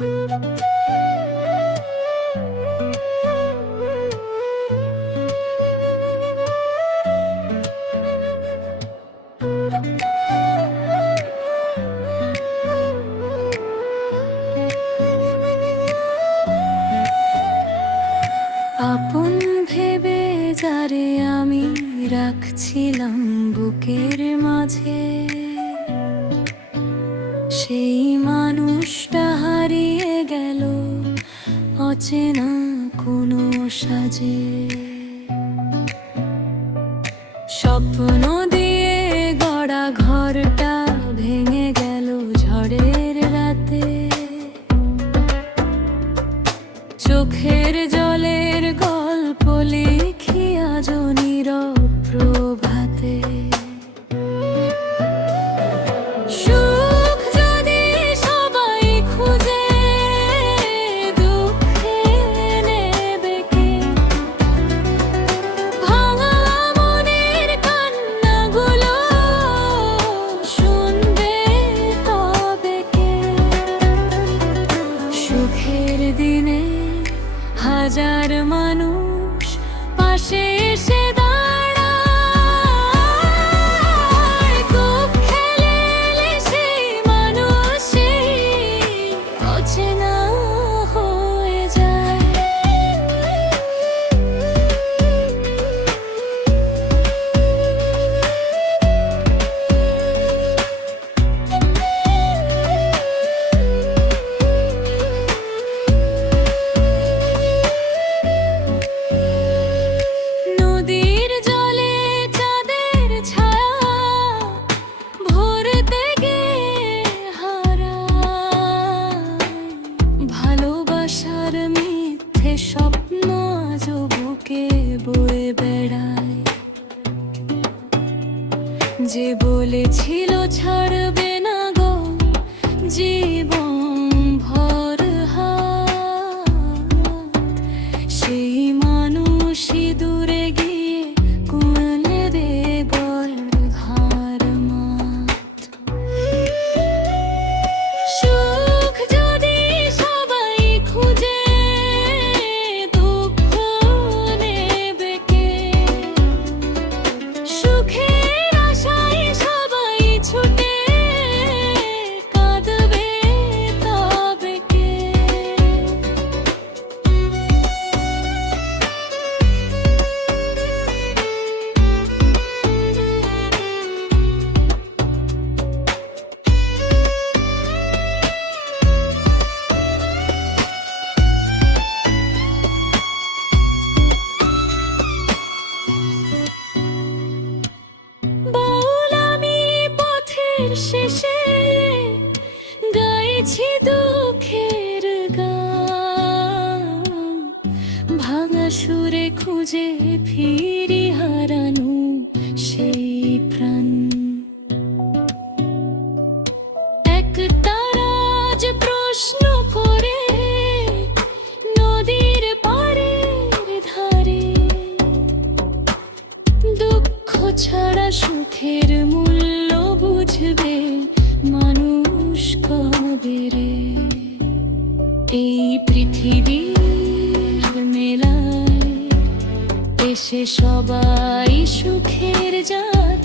আপন ভেবে যারে আমি রাখছিলাম বুকের মাঝে, সেই মানুষটা হারিয়ে গেল অচেনা কোনো সাজে। স্বপ্ন দিয়ে গড়া ঘরটা ভেঙে গেল ঝড়ের রাতে। চোখের জলের গল্প লিখি আজ নীরব প্রভাতে। সুখ যদি সবাই খুঁজে, দুঃখে নেবে কে? ভাঙা মনের কান্নাগুলো শুনবে তবে কে? সুখের দিনে হাজার মানুষ পাশে এসে দাঁড়ায়, দুঃখে এলে সেই মানুষই অচেনা হয়ে যায়। নদীর জলে চাঁদের ছায়া ভরতে গিয়ে হারায়, ভালোবাসার মিথ্যে স্বপ্ন আজ বুকে বয়ে বেড়ায়। যে বলেছিল ছাড়বে না গো জীবন ভর হাত, সেই মানুষই দূরে গিয়ে কুলে দেবার ঘাড় মাত। সুখ যদি সবাই খুঁজে, দুঃখ নেবে কে? সুখের আশায় সবাই ছুটে, কাঁদবে তবে কে? বাউল আমি পথের শেষে গাইছি দুঃখের গান, ভাঙা সুরে খুঁজে ফিরি হারানো সেই প্রাণ। এক তারা আজ প্রশ্ন করে নদীর পাড়ের ধারে, দুঃখ ছাড়া সুখের মূল্য বুঝবে মানুষ কবে রে? এই পৃথিবীর মেলায় এসে সবাই সুখের জাত